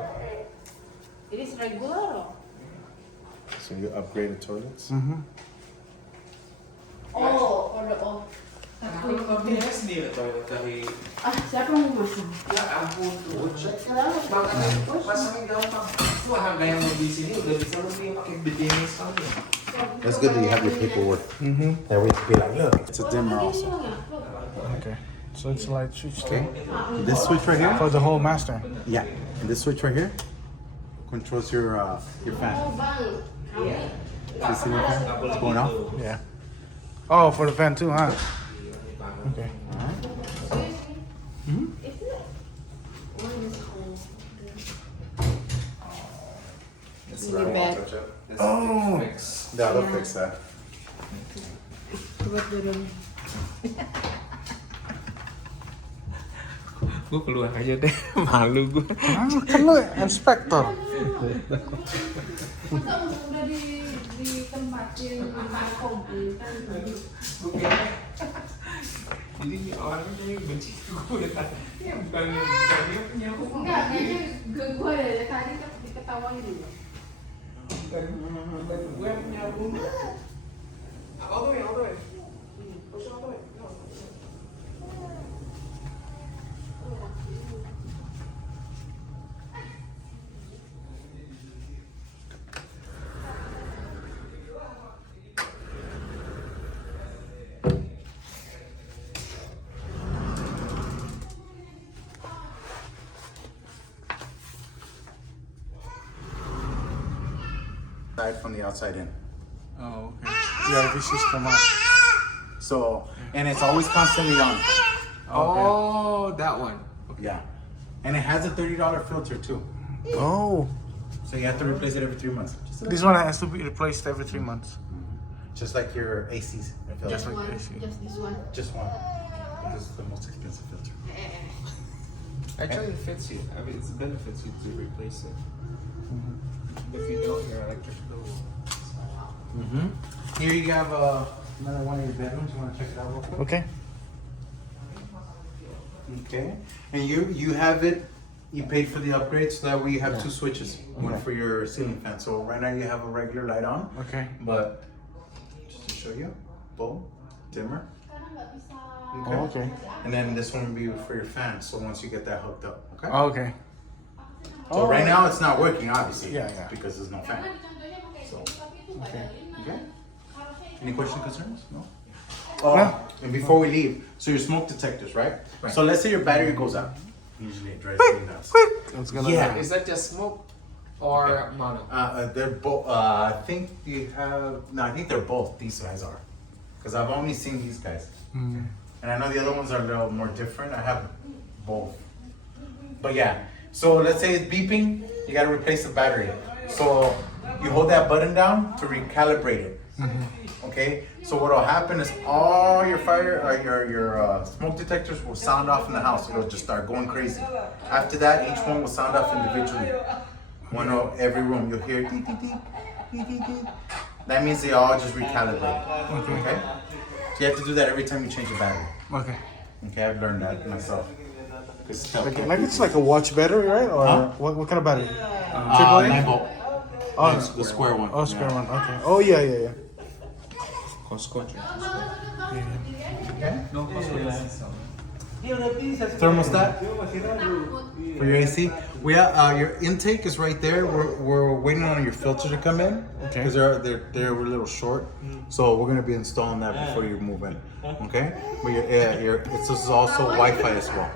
It is regular. So you upgraded toilets? Mm-hmm. Oh, for the oh. Kalau kami sendiri toilet dari Siapa yang mau masuk? ya ampun tuh. Kenapa? Makanya pasangin gampang. Itu harga yang di sini udah bisa lebih pakai begini sekali. That's good that you have your paperwork. Mm-hmm. That way you can be like, look, it's a dimmer also. Okay. So it's a light switch Okay. too. This switch right here? For the whole master. Yeah. And this switch right here controls your fan. Oh bang, kami You see the fan? It's going off? Yeah. Oh, for the fan too, huh? Okay. Mm-hmm. is it? What is called? It's Really bad. Oh. fix. That'll fix that. Coba turun. Gue keluar aja deh, malu gue. Ah, kan lu inspektor. Masa udah ditempatin komplain kan? Jadi orang kayaknya benci gue kan. Ya bukan dia punya hukum. Enggak, kayaknya gue dari tadi diketawain juga. Bukan gue yang punya hukum. All the way, all the way. Push all the way. No. Side from the outside in. Oh, okay. Yeah, this system up. So, and it's always constantly on. Oh, that one. Yeah. And it has a $30 filter too. Oh, So you have to replace it every 3 months. this one has to be replaced every 3 months. Just like your ACs. and filters. Just like One, AC. just this one. Just one. This is the most expensive filter. Actually, it fits you. I mean, it benefits you to replace it. If you don't, your electric bill will. Mm-hmm. Here you have another one of your bedrooms. You want to check it out real quick? Okay. Okay. And you have it. You paid for the upgrade, so that way you have two switches. One for your ceiling fan. So right now you have a regular light on, Okay. but just to show you, boom, dimmer. Karena nggak bisa. Okay. Oh, okay. And then this one will be for your fan. So once you get that hooked up, okay. Okay. So right now it's not working, obviously. Yeah, yeah. Because there's no Karena fan. contohnya pakai So, ini, tapi itu nggak ada lina. okay. Harusnya itu Any questions, concerns? No. No. And before we leave, so your smoke detectors, right? Right. So let's say your battery goes out. Usually it drives me nuts. It's gonna. Yeah. Is that just smoke or mono? They're both. I think you have. No, I think they're both. These guys are. because I've only seen these guys. And I know the other ones are a little more different. I have both. But yeah, so let's say it's beeping, you gotta replace the battery. So you hold that button down to recalibrate it. Okay, so what'll happen is all your fire or your smoke detectors will sound off in the house. It'll just start going crazy. After that, each one will sound off individually. One of every room, you'll hear beep, beep, beep, beep, beep, beep. That means they all just recalibrate. Okay. So you have to do that every time you change the battery. Okay. Okay, I've learned that myself. Like it's like a watch battery, right? Or what kind of battery? AAA? 9 volt. Oh, The square one. oh, square one. Okay. Oh yeah. Scotch. Okay. No, Thermostat for your AC. We have, your intake is right there. We're waiting on your filter to come in because they're a little short. So we're gonna be installing that before you move in. Okay. But this is also Wi-Fi as well.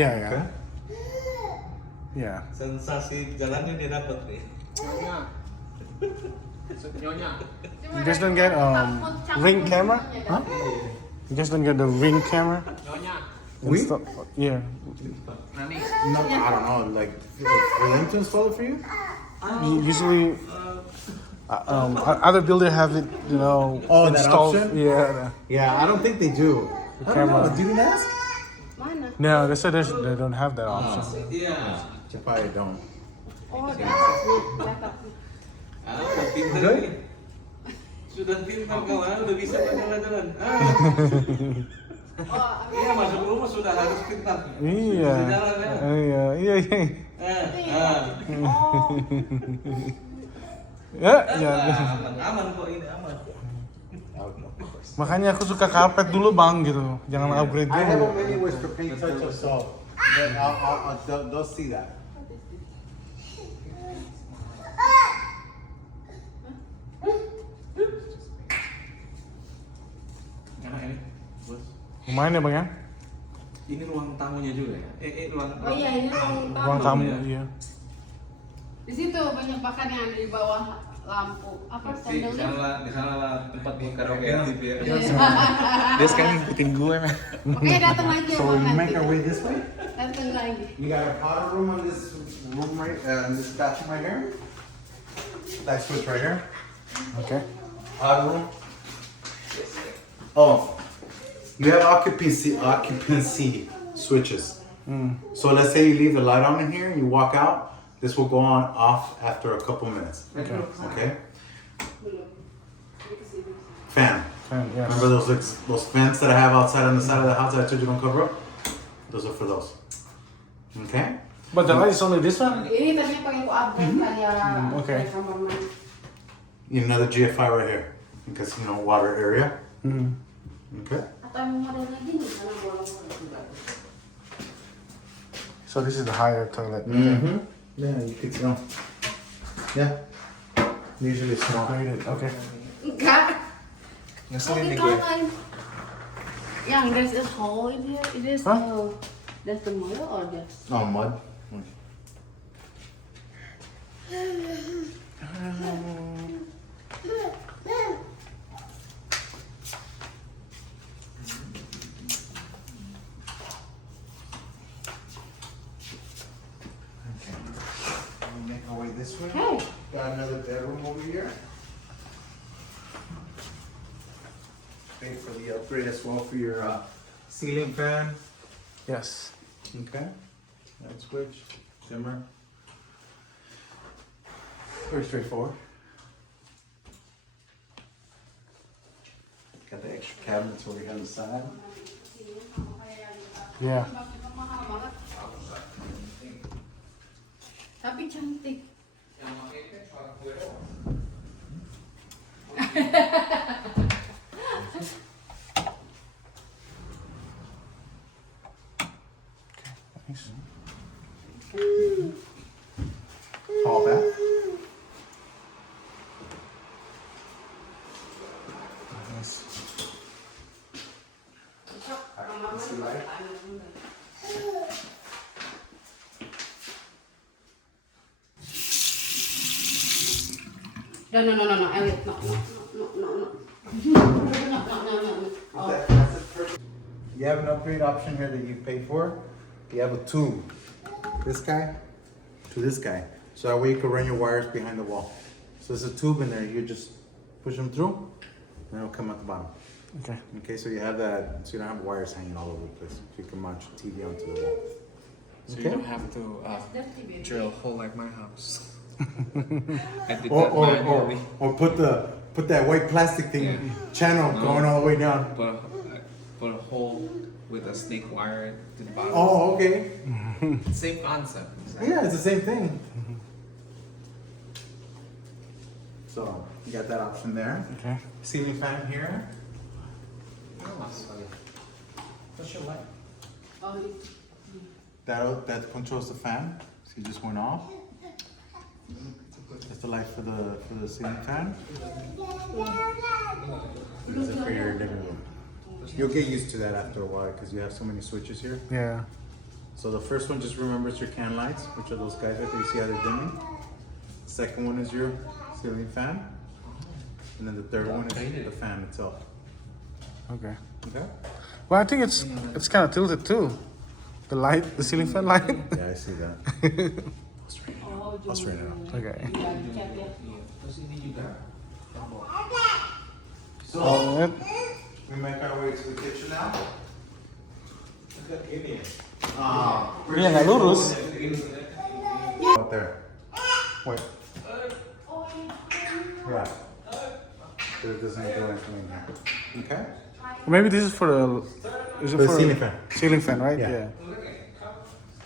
Yeah. Okay. Yeah. Sensasi jalannya dia dapat nih. You guys don't get ring camera? Huh? You guys don't get the ring camera? We? Yeah. No, I don't know. Like for them to install it for you? Usually, other builders have it, you know, Oh, that installed. option? Yeah. Yeah, I don't think they do. I don't know. camera. You didn't ask? Mana? No, they said they don't have that option. Iya. They probably don't. Oh, di belakang. Udah pintar Good? nih. Sudah pintar kawan, udah bisa jalan-jalan. Iya, masuk rumah sudah harus pintar. Iya. Bisa jalan ya. Iya. Ya. Aman kok ini, aman. Makanya aku suka karpet dulu bang gitu, jangan upgrade I have dulu. many ways to paint touch of salt. They'll see that. Enak ini, bos. Lumayan ya bang ya? Ini ruang tamunya juga ya? Ruang Oh iya, ini Ruang tamu, iya. Di situ banyak makan yang ada di bawah lampu. Apa sandalnya? Di sana lah tempat buat karaoke aktif ya. Dia sekarang ngikutin gue mah. Oke, datang lagi ya So Bang, we make nanti. our way this way. Datang lagi. You got a powder room on this room right, this bathroom right here. Light switch right here. Oke. Powder room. Oh, you have occupancy switches. So let's say you leave the light on in here, you walk out. This will go on off after a couple minutes. Okay. Fan. Yes. Remember those fans that I have outside on the side of the house that I told you don't cover up? Those are for those. Okay. But the light is only this one? Ini tadinya pengen ku upgrade kayak okay. kayak kamar mandi. Another GFI right here because water area. Okay. Atau yang modelnya gini karena bolong-bolong juga. So this is the higher toilet. Yeah, you could tell. Yeah. Usually it's small. Upgraded. Okay. Enggak. Ngeselin nih Tapi gue. kalau yang there's a hole in here, it is Huh? there's the mother or just Oh, mud. We'll make our way this way. Hey. Got another bedroom over here. Pay for the upgrade as well for your ceiling fan. Yes. Okay. Light switch, dimmer. Very straightforward. Got the extra cabinets over here on the side. Yeah. mahal banget. Tapi cantik. Nice. Hall back. Nice. No, Elliot, no. you have an upgrade option here that you pay for. You have a tube. This guy to this guy. So that way you can run your wires behind the wall. So there's a tube in there. You just push them through, and it'll come at the bottom. Okay. Okay, so you have that, so you don't have wires hanging all over the place. You can mount your TV onto the wall. So Okay. you don't have to Dirty, baby. drill a hole like my house. I did Or, that manually. or put that white plastic thing Yeah. channel No. going all the way down. Put a hole with a snake wire to the bottom. Oh, okay. Same concept. Exactly. Yeah, it's the same thing. So you got that option there. Okay. Ceiling fan here. What's your light? Oh, it's That controls the fan. See, it just went off. That's the light for the ceiling fan. This is for your living room. You'll get used to that after a while because you have so many switches here. Yeah. So the first one, just remember, it's your can lights, which are those guys that you see how they're dimming. Second one is your ceiling fan. And then the third one is the fan itself. Okay. Okay? Well, I think it's kind of tilted too. The light, the ceiling fan light. Yeah, I see that. oh, I'll straighten it out. Okay. Yeah, you can, yeah. Terus ini juga. So, Alright. we make our way to the kitchen now. Iya nggak lurus. Out there. Wait. Yeah. So it doesn't go anything in here. Okay? Maybe this is for the. Is it For the for ceiling fan. Ceiling fan, right? Yeah.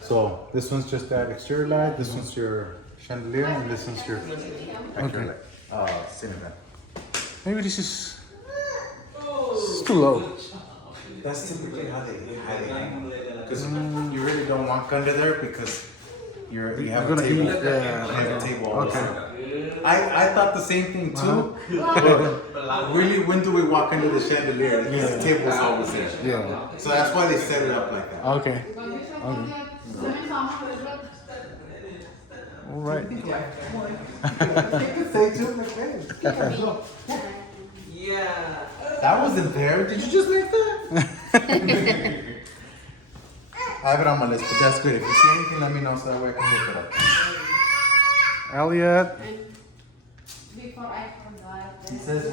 So this one's just that exterior light, this one's your chandelier, and this one's your exterior light. Ceiling fan. Maybe this is too low. That's typically how they hang. Because you really don't want under there because you have gonna a table. eat, yeah. You have a table. Okay. Also. I thought the same thing too. But really, when do we walk under the chandelier? Because the table's always there. Yeah. So that's why they set it up like that. Okay. All right. Say to the face. Yeah. That wasn't there. Did you just make that? I have it on my list, but that's good. If you see anything, let me know so that way I can look it up. Elliot. Before I forgot. He says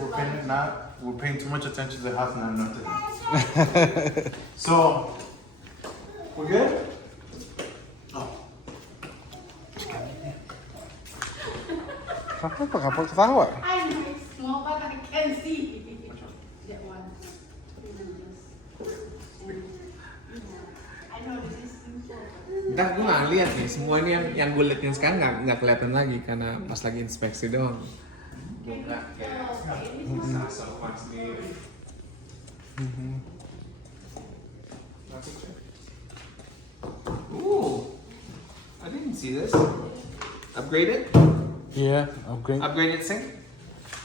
we're paying too much attention to the house and I'm not doing it. So, we're good? Oh. Kenapa kamu ketawa? I know it's small, but I can see. That one. I know this is simple. Ntar gue nggak lihat nih, semua ini yang gue liatin sekarang nggak kelihatan lagi karena pas lagi inspeksi doang. Buka kayak sofa sendiri. Ooh, I didn't see this. Upgraded? Iya, upgrade. Upgraded sink?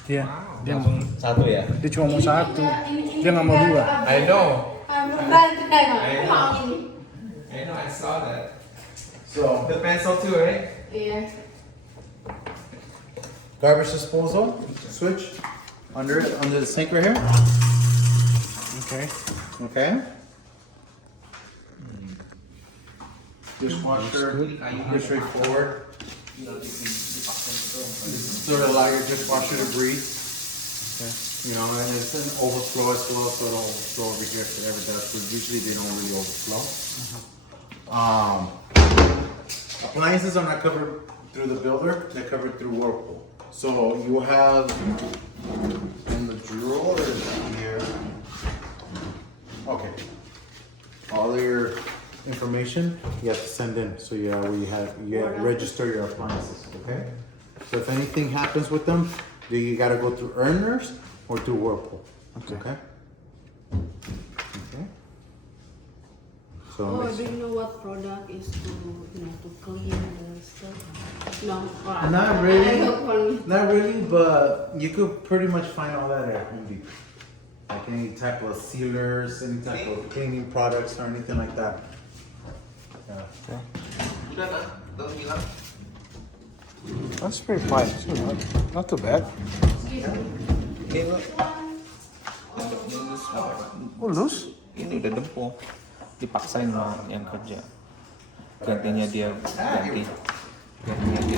Iya. Wow. Dia mau, Satu ya? dia cuma mau satu. Dia nggak mau dua. I know. Ini. I know, I saw that. So, The pencil too, right? Iya. garbage disposal switch under the sink right here. Okay. Okay. Dishwasher, pretty straightforward. So to allow your dishwasher to breathe. Okay. You know, and it's an overflow as well, so it'll overflow over here if it ever does. But usually they don't really overflow. Appliances are not covered through the builder; they're covered through Whirlpool. So you have in the drawers here. Okay. All of your information you have to send in. So you register your appliances. Okay. So if anything happens with them, you gotta go through earners or through Whirlpool. Okay. Okay. Okay. So Oh, make do you know what product is to clean the stuff? No. Not I really. look for me. Not really, but you could pretty much find all that at Home Depot. Like any type of sealers, any type of cleaning products or anything like that. Yeah. Udah kan? Udah bilang. That's pretty fine. It's not too bad. Excuse me. Ini lo. Oh, loose? Ini udah dempo. Dipaksain sama yang kerja. Gantinya dia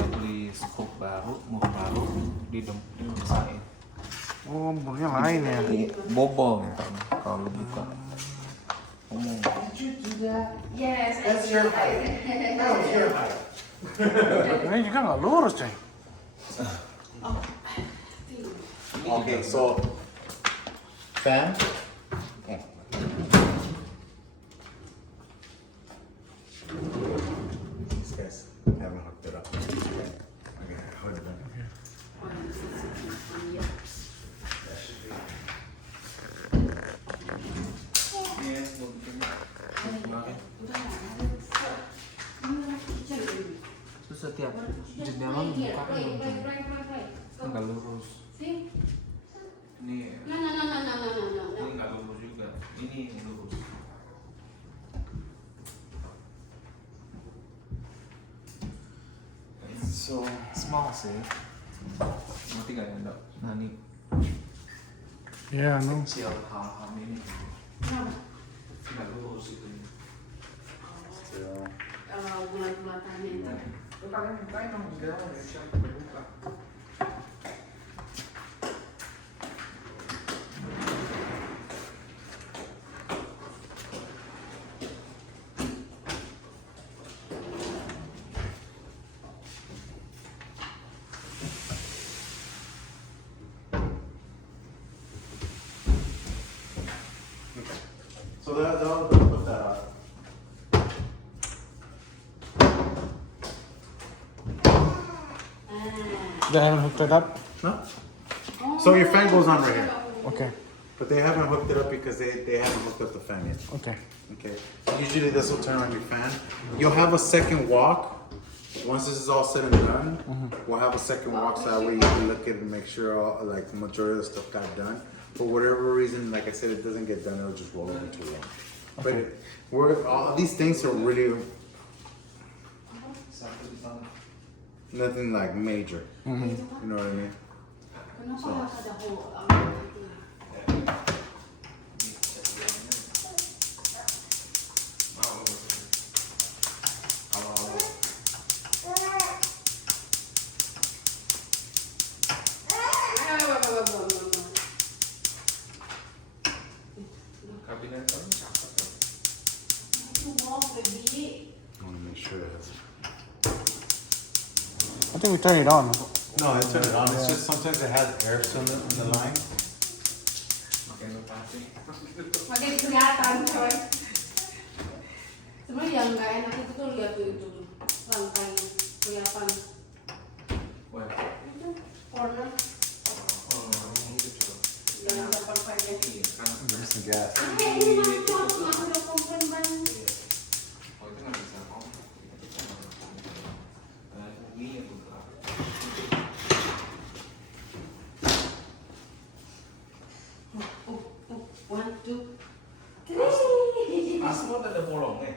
beli scoop baru, mau baru didempsain. Oh, murnya lain ya. Bobol ntar kalau lu buka. Ngomong. Yes. That's your height. That was your height. Ini juga nggak lurus, coy. Okay, so fan. Okay. These guys haven't hooked it up. Okay, hood it up. That should be. Terus setiap jendela lu buka nggak lurus. Ini ini nggak lurus juga. Ini lurus. So Small sih. Ngerti nggak ya, Dok? Nah, ini Ya, no. kecil hal-hal ini. Nggak lurus itu. still. Bulat-bulatannya itu. Lu kalian bukain dong jendela ya, siapa berbuka. So they'll put that up. They haven't hooked it up? No? So your fan goes on right here. Okay, But they haven't hooked it up because they haven't hooked up the fan yet. okay. Okay. Usually this will turn on your fan. You'll have a second walk. Once this is all said and done, we'll have a second walk so that way you can look at it and make sure all like the majority of the stuff got done. For whatever reason, like I said, it doesn't get done, it'll just roll over too long. Okay. But we're all these things are really nothing like major. You know what I mean? Kenapa harus ada hole? Kabinet kamu cakep ya. I want to make sure it has. I think we turn it on. No, I turn it on. It's just sometimes it has air in the line. Makin rotasi. Makin kelihatan coy. Sebenarnya yang nggak enak itu tuh lihat tuh itu tuh rangkainya kelihatan. Wah. Itu corner Gitu coba. yang ada perfectnya. Iya kan. There's some gas. Ini masuk ada komplain banget. Oh itu nggak bisa om. Ini yang buka. One, two, three. Aspal ada bolongnya.